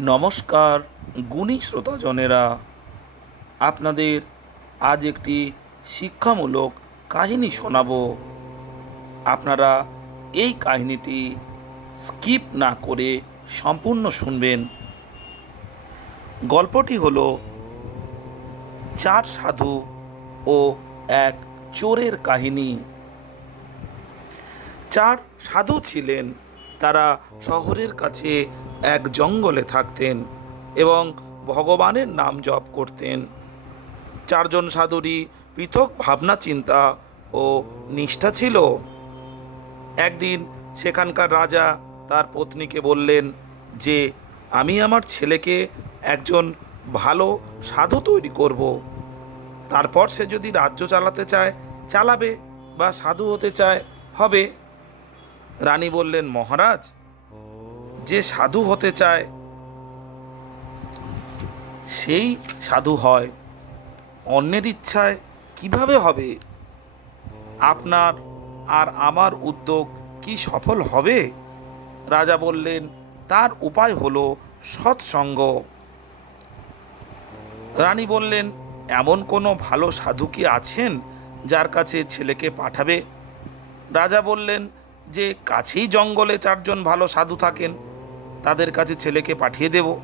নমস্কার, গুণী শ্রোতাজনেরা। আপনাদের আজ একটি শিক্ষামূলক কাহিনী শোনাবো। আপনারা এই কাহিনীটি স্কিপ না করে সম্পূর্ণ শুনবেন। গল্পটি হলো, চার সাধু ও এক চোরের কাহিনী। চার সাধু ছিলেন, তারা শহরের কাছে এক জঙ্গলে থাকতেন এবং ভগবানের নাম জপ করতেন। চারজন সাধুরই পৃথক ভাবনা, চিন্তা ও নিষ্ঠা ছিল। একদিন সেখানকার রাজা তার পত্নীকে বললেন, যে, আমি আমার ছেলেকে একজন ভালো সাধু তৈরি করব। তারপর সে যদি রাজ্য চালাতে চায়, চালাবে বা সাধু হতে চায়, হবে? রানী বললেন, মহারাজ যে সাধু হতে চায়, সেই সাধু হয়। অন্যের ইচ্ছায় কীভাবে হবে? আপনার আর আমার উদ্যোগ কি সফল হবে? রাজা বললেন, তার উপায় হলো সৎসঙ্গ। রানী বললেন, এমন কোনো ভালো সাধু কি আছেন যার কাছে ছেলেকে পাঠাবে? রাজা বললেন, যে কাছেই জঙ্গলে চারজন ভালো সাধু থাকেন তাদের কাছে ছেলেকে পাঠিয়ে দেব।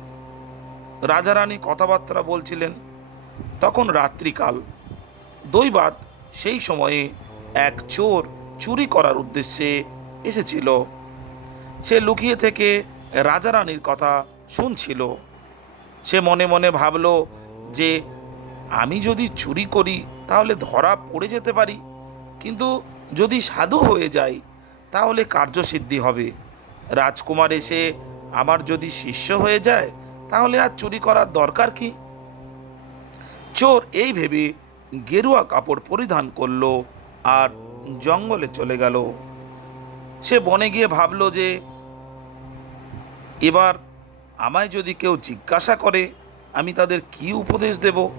রাজা রানী কথাবার্তা বলছিলেন। তখন রাত্রিকাল। দৈবাত সেই সময়ে এক চোর চুরি করার উদ্দেশ্যে এসেছিল। সে লুকিয়ে থেকে রাজা রানীর কথা শুনছিল। সে মনে মনে ভাবল যে, আমি যদি চুরি করি, তাহলে ধরা পড়ে যেতে পারি। কিন্তু যদি সাধু হয়ে যাই, তাহলে কার্যসিদ্ধি হবে। রাজকুমার এসে আমার যদি শিষ্য হয়ে যায়, তাহলে আর চুরি করার দরকার কি? চোর এই ভেবে গেরুয়া কাপড় পরিধান করল আর জঙ্গলে চলে গেল। সে বনে গিয়ে ভাবলো যে, এবার আমায় যদি কেউ জিজ্ঞাসা করে, আমি তাদের কি উপদেশ দেব?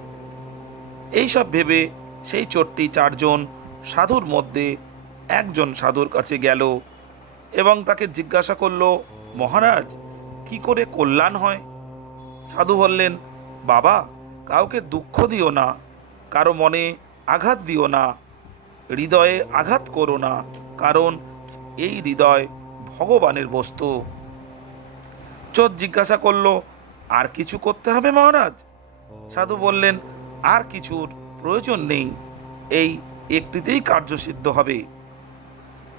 এইসব ভেবে সেই চোরটি চারজন সাধুর মধ্যে একজন সাধুর কাছে গেল এবং তাকে জিজ্ঞাসা করল মহারাজ, কি করে কল্যাণ হয়? সাধু বললেন, বাবা, কাউকে দুঃখ দিও না, কারও মনে আঘাত দিও না, হৃদয়ে আঘাত করো না, কারণ এই হৃদয় ভগবানের বস্তু। চোর জিজ্ঞাসা করল, আর কিছু করতে হবে মহারাজ? সাধু বললেন, আর কিছুর প্রয়োজন নেই, এই একটিতেই কার্যসিদ্ধ হবে।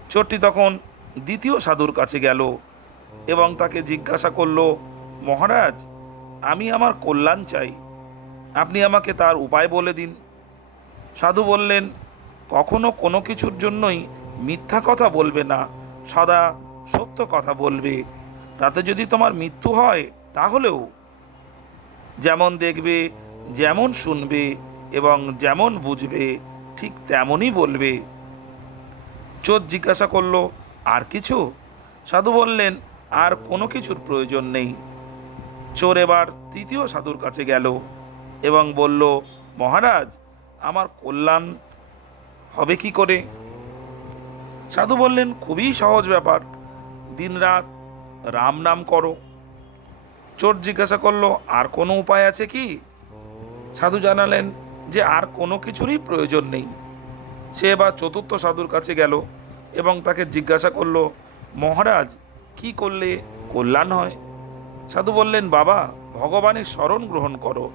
চোরটি তখন দ্বিতীয় সাধুর কাছে গেল। এবং তাকে জিজ্ঞাসা করল, মহারাজ, আমি আমার কল্যাণ চাই। আপনি আমাকে তার উপায় বলে দিন। সাধু বললেন, কখনো কোনো কিছুর জন্যই মিথ্যা কথা বলবে না, সদা সত্য কথা বলবে। তাতে যদি তোমার মৃত্যু হয়, তাহলেও যেমন দেখবে, যেমন শুনবে এবং যেমন বুঝবে, ঠিক তেমনই বলবে। চোর জিজ্ঞাসা করল, আর কিছু? সাধু বললেন আর কোনো কিছুর প্রয়োজন নেই। চোর এবার তৃতীয় সাধুর কাছে গেল এবং বলল, মহারাজ, আমার কল্যাণ হবে কি করে? সাধু বললেন, খুবই সহজ ব্যাপার। দিনরাত রাম নাম করো। চোর জিজ্ঞাসা করল, আর কোনো উপায় আছে কি? সাধু জানালেন যে, আর কোনো কিছুরই প্রয়োজন নেই। সে এবার চতুর্থ সাধুর কাছে গেল এবং তাকে জিজ্ঞাসা করল, মহারাজ কি করলে কল্যাণ হয়? সাধু বললেন, বাবা, ভগবানের স্মরণ গ্রহণ করো।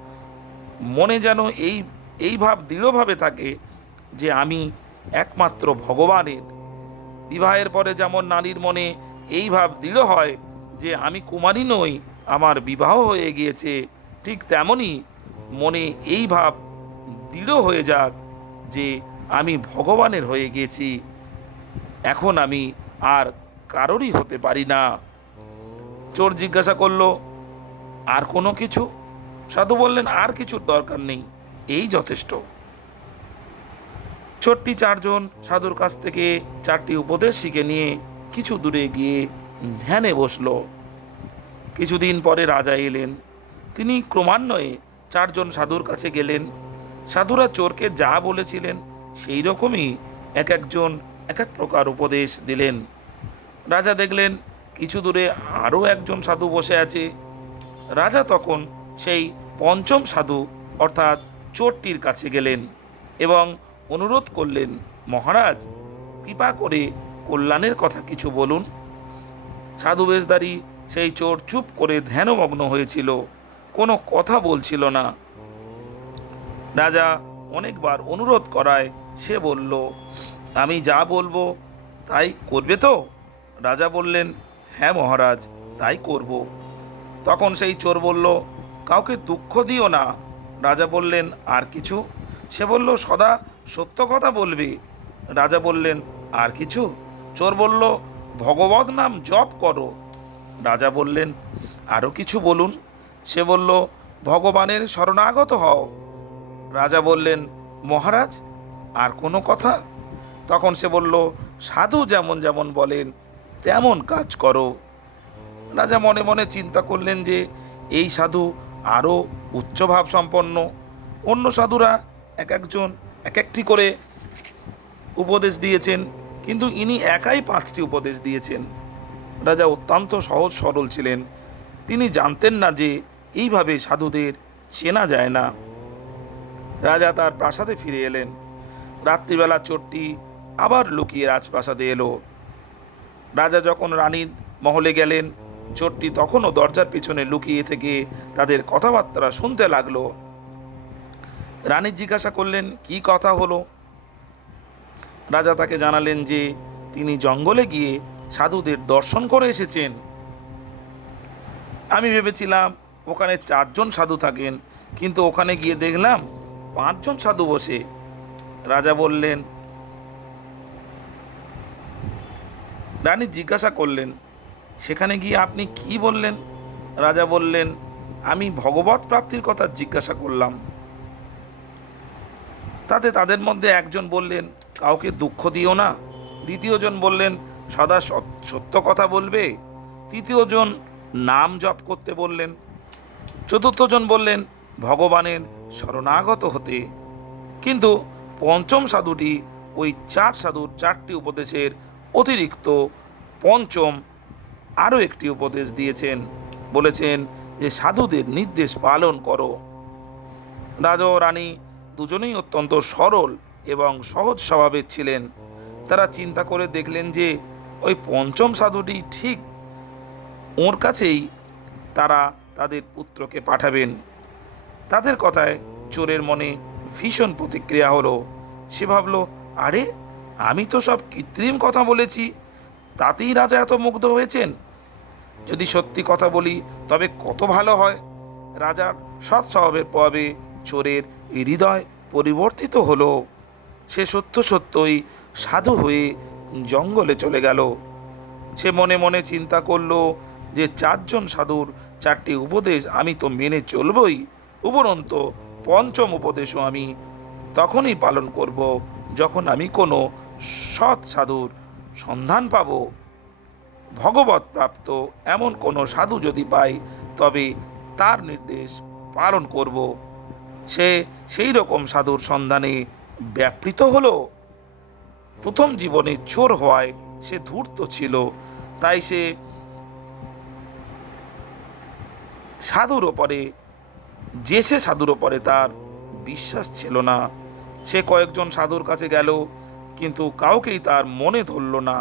মনে যেন এই এই ভাব দৃঢ়ভাবে থাকে যে আমি একমাত্র ভগবানের। বিবাহের পরে যেমন নারীর মনে এই ভাব দৃঢ় হয় যে আমি কুমারী নই, আমার বিবাহ হয়ে গিয়েছে, ঠিক তেমনই মনে এই ভাব দৃঢ় হয়ে যাক যে আমি ভগবানের হয়ে গিয়েছি। এখন আমি আর কারোরই হতে পারি না। চোর জিজ্ঞাসা করল, আর কোনো কিছু? সাধু বললেন, আর কিছুর দরকার নেই, এই যথেষ্ট। ছোট্টি চারজন সাধুর কাছ থেকে চারটি উপদেশ শিখে নিয়ে কিছু দূরে গিয়ে ধ্যানে বসল। কিছুদিন পরে রাজা এলেন। তিনি ক্রমান্বয়ে চারজন সাধুর কাছে গেলেন। সাধুরা চোরকে যা বলেছিলেন সেই রকমই এক একজন এক এক প্রকার উপদেশ দিলেন। রাজা দেখলেন কিছু দূরে আরও একজন সাধু বসে আছে। রাজা তখন সেই পঞ্চম সাধু, অর্থাৎ চোরটির কাছে গেলেন এবং অনুরোধ করলেন, মহারাজ, কৃপা করে কল্যাণের কথা কিছু বলুন। সাধু বেশদারি সেই চোর চুপ করে ধ্যানমগ্ন হয়েছিল, কোনো কথা বলছিল না। রাজা অনেকবার অনুরোধ করায় সে বলল, আমি যা বলব তাই করবে তো? রাজা বললেন হ্যাঁ মহারাজ, তাই করব। তখন সেই চোর বলল, কাউকে দুঃখ দিও না। রাজা বললেন, আর কিছু? সে বলল, সদা সত্য কথা বলবে। রাজা বললেন, আর কিছু? চোর বলল ভগবত নাম জপ করো। রাজা বললেন আরও কিছু বলুন? সে বলল, ভগবানের শরণাগত হও। রাজা বললেন, মহারাজ, আর কোনো কথা? তখন সে বলল, সাধু যেমন যেমন বলেন তেমন কাজ করো। রাজা মনে মনে চিন্তা করলেন যে, এই সাধু আরও উচ্চভাব সম্পন্ন। অন্য সাধুরা এক একজন এক একটি করে উপদেশ দিয়েছেন, কিন্তু ইনি একাই পাঁচটি উপদেশ দিয়েছেন। রাজা অত্যন্ত সহজ সরল ছিলেন। তিনি জানতেন না যে, এইভাবে সাধুদের চেনা যায় না। রাজা তার প্রাসাদে ফিরে এলেন। রাত্রিবেলা চোরটি আবার লুকিয়ে রাজপ্রাসাদে এলো। রাজা যখন রানীর মহলে গেলেন, চোরটি তখনও দরজার পিছনে লুকিয়ে থেকে তাদের কথাবার্তা শুনতে লাগল। রানী জিজ্ঞাসা করলেন, কি কথা হলো? রাজা তাকে জানালেন যে, তিনি জঙ্গলে গিয়ে সাধুদের দর্শন করে এসেছেন। আমি ভেবেছিলাম ওখানে চারজন সাধু থাকেন, কিন্তু ওখানে গিয়ে দেখলাম পাঁচজন সাধু বসে। রাজা বললেন রানী জিজ্ঞাসা করলেন, সেখানে গিয়ে আপনি কি বললেন? রাজা বললেন, আমি ভগবত প্রাপ্তির কথা জিজ্ঞাসা করলাম। তাতে তাদের মধ্যে একজন বললেন, কাউকে দুঃখ দিও না। দ্বিতীয়জন বললেন, সদা সত্য কথা বলবে। তৃতীয়জন নাম জপ করতে বললেন। চতুর্থজন বললেন, ভগবানের শরণাগত হতে। কিন্তু পঞ্চম সাধুটি ওই চার সাধুর চারটি উপদেশের অতিরিক্ত পঞ্চম আরও একটি উপদেশ দিয়েছেন। বলেছেন যে, সাধুদের নির্দেশ পালন করো। রাজা রানী দুজনেই অত্যন্ত সরল এবং সহজ স্বভাবের ছিলেন। তারা চিন্তা করে দেখলেন যে, ওই পঞ্চম সাধুটি ঠিক ওর কাছেই তারা তাদের পুত্রকে পাঠাবেন। তাদের কথায় চোরের মনে ভীষণ প্রতিক্রিয়া হলো। সে ভাবল, আরে আমি তো সব কৃত্রিম কথা বলেছি, তাতেই রাজা এত মুগ্ধ হয়েছেন। যদি সত্যি কথা বলি, তবে কত ভালো হয়। রাজার সৎ স্বভাবের প্রভাবে চোরের হৃদয় পরিবর্তিত হলো। সে সত্য সত্যই সাধু হয়ে জঙ্গলে চলে গেল। সে মনে মনে চিন্তা করল যে চারজন সাধুর চারটি উপদেশ আমি তো মেনে চলবই, উপরন্ত পঞ্চম উপদেশও আমি তখনই পালন করব, যখন আমি কোনো সৎ সাধুর সন্ধান পাব। ভগবত প্রাপ্ত এমন কোনো সাধু যদি পাই, তবে তার নির্দেশ পালন করব। সে সেই রকম সাধুর সন্ধানে ব্যাপৃত হলো। প্রথম জীবনে চোর হওয়ায় সে ধূর্ত ছিল, তাই সে সাধুর ওপরে, যে সে সাধুর ওপরে তার বিশ্বাস ছিল না। সে কয়েকজন সাধুর কাছে গেল কিন্তু কাউকেই তার মনে ধরল না।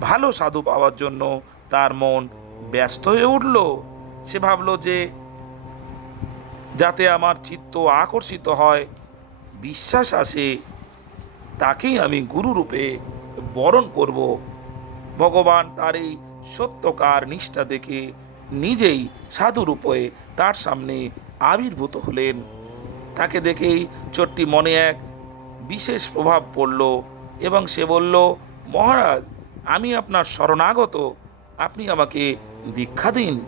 ভালো সাধু পাওয়ার জন্য তার মন ব্যস্ত হয়ে উঠল। সে ভাবল যে, যাতে আমার চিত্ত আকর্ষিত হয়, বিশ্বাস আসে, তাকেই আমি গুরুরূপে বরণ করব। ভগবান তার এই সত্যকার নিষ্ঠা দেখে নিজেই সাধুরূপে তার সামনে আবির্ভূত হলেন। তাকে দেখেই চোরটি মনে এক বিশেষ প্রভাব পড়ল এবং সে বলল, মহারাজ, আমি আপনার শরণাগত। আপনি আমাকে দীক্ষা দিন।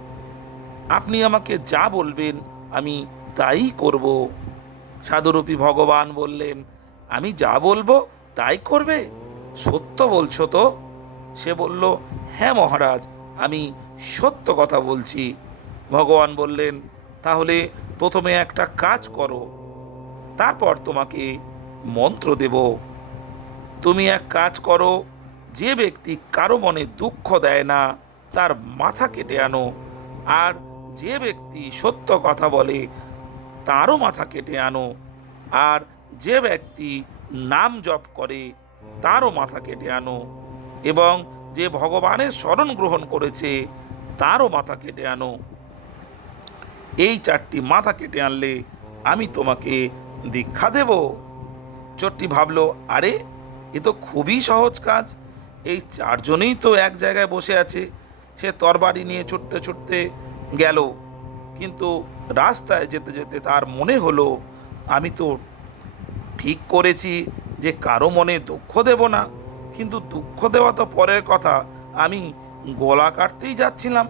আপনি আমাকে যা বলবেন, আমি তাই করব। সাধুরূপী ভগবান বললেন, আমি যা বলব, তাই করবে? সত্য বলছো তো? সে বলল হ্যাঁ মহারাজ, আমি সত্য কথা বলছি। ভগবান বললেন, তাহলে প্রথমে একটা কাজ করো। তারপর তোমাকে মন্ত্র দেব। তুমি এক কাজ করো, যে ব্যক্তি কারও মনে দুঃখ দেয় না, তার মাথা কেটে আনো। আর যে ব্যক্তি সত্য কথা বলে, তারও মাথা কেটে আনো। আর যে ব্যক্তি নাম জপ করে, তারও মাথা কেটে আনো। এবং যে ভগবানের স্মরণ গ্রহণ করেছে, তারও মাথা কেটে আনো। এই চারটি মাথা কেটে আনলে আমি তোমাকে দীক্ষা দেব। চোরটি ভাবলো, আরে, এ তো খুবই সহজ কাজ। এই চারজনেই তো এক জায়গায় বসে আছে। সে তরবারি নিয়ে ছুটতে ছুটতে গেল। কিন্তু রাস্তায় যেতে যেতে তার মনে হলো, আমি তো ঠিক করেছি যে কারও মনে দুঃখ দেব না। কিন্তু দুঃখ দেওয়া তো পরের কথা। আমি গলা কাটতেই যাচ্ছিলাম।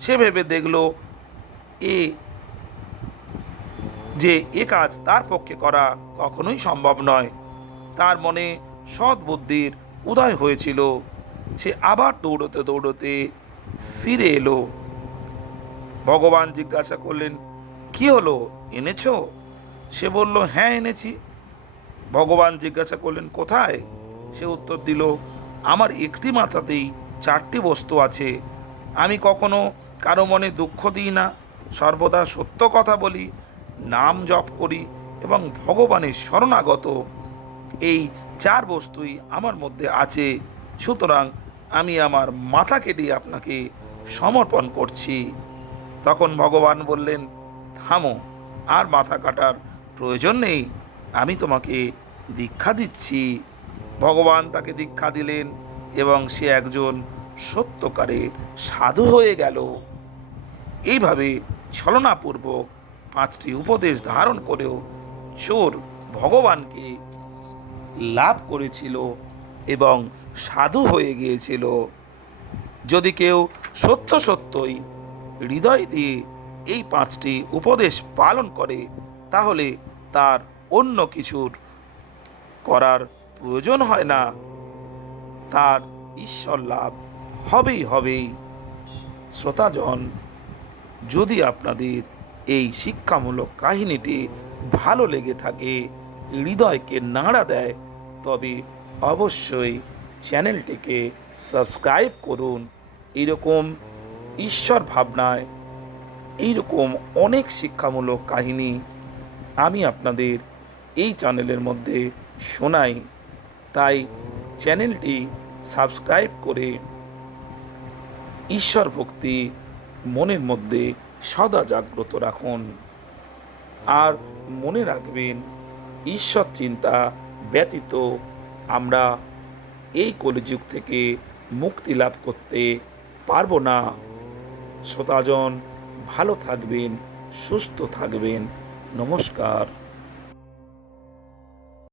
সে ভেবে দেখল, এ যে এ কাজ তার পক্ষে করা কখনোই সম্ভব নয়। তার মনে সৎ বুদ্ধির উদয় হয়েছিল। সে আবার দৌড়তে দৌড়তে ফিরে এলো। ভগবান জিজ্ঞাসা করলেন, কি হলো? এনেছো? সে বলল হ্যাঁ এনেছি। ভগবান জিজ্ঞাসা করলেন, কোথায়? সে উত্তর দিল, আমার একটি মাথাতেই চারটি বস্তু আছে। আমি কখনো কারও মনে দুঃখ দিই না। সর্বদা সত্য কথা বলি। নাম জপ করি এবং ভগবানের শরণাগত। এই চার বস্তুই আমার মধ্যে আছে। সুতরাং আমি আমার মাথা কেটে আপনাকে সমর্পণ করছি। তখন ভগবান বললেন, থামো, আর মাথা কাটার প্রয়োজন নেই। আমি তোমাকে দীক্ষা দিচ্ছি। ভগবান তাকে দীক্ষা দিলেন এবং সে একজন সত্যকারের সাধু হয়ে গেল। এইভাবে ছলনাপূর্বক পাঁচটি উপদেশ ধারণ করেও চোর ভগবানকে লাভ করেছিল এবং সাধু হয়ে গিয়েছিল। যদি কেউ সত্য সত্যই হৃদয় দিয়ে এই পাঁচটি উপদেশ পালন করে, তাহলে তার অন্য কিছুর করার প্রয়োজন হয় না। তার ঈশ্বর লাভ হবেই হবেই। শ্রোতাজন যদি আপনাদের এই শিক্ষামূলক কাহিনীটি ভালো লেগে থাকে, হৃদয়কে নাড়া দেয়, তবে অবশ্যই চ্যানেলটিকে সাবস্ক্রাইব করুন। এরকম ঈশ্বর ভাবনায় এইরকম অনেক শিক্ষামূলক কাহিনী আমি আপনাদের এই চ্যানেলের মধ্যে শোনাই। তাই চ্যানেলটি সাবস্ক্রাইব করে ঈশ্বর ভক্তি মনের মধ্যে সদা জাগ্রত রাখুন। আর মনে রাখবেন, ঈশ্বর চিন্তা ব্যতীত আমরা এই কলিযুগ থেকে মুক্তি লাভ করতে পারব না। শ্রোতাজন, ভালো থাকবেন, সুস্থ থাকবেন। নমস্কার।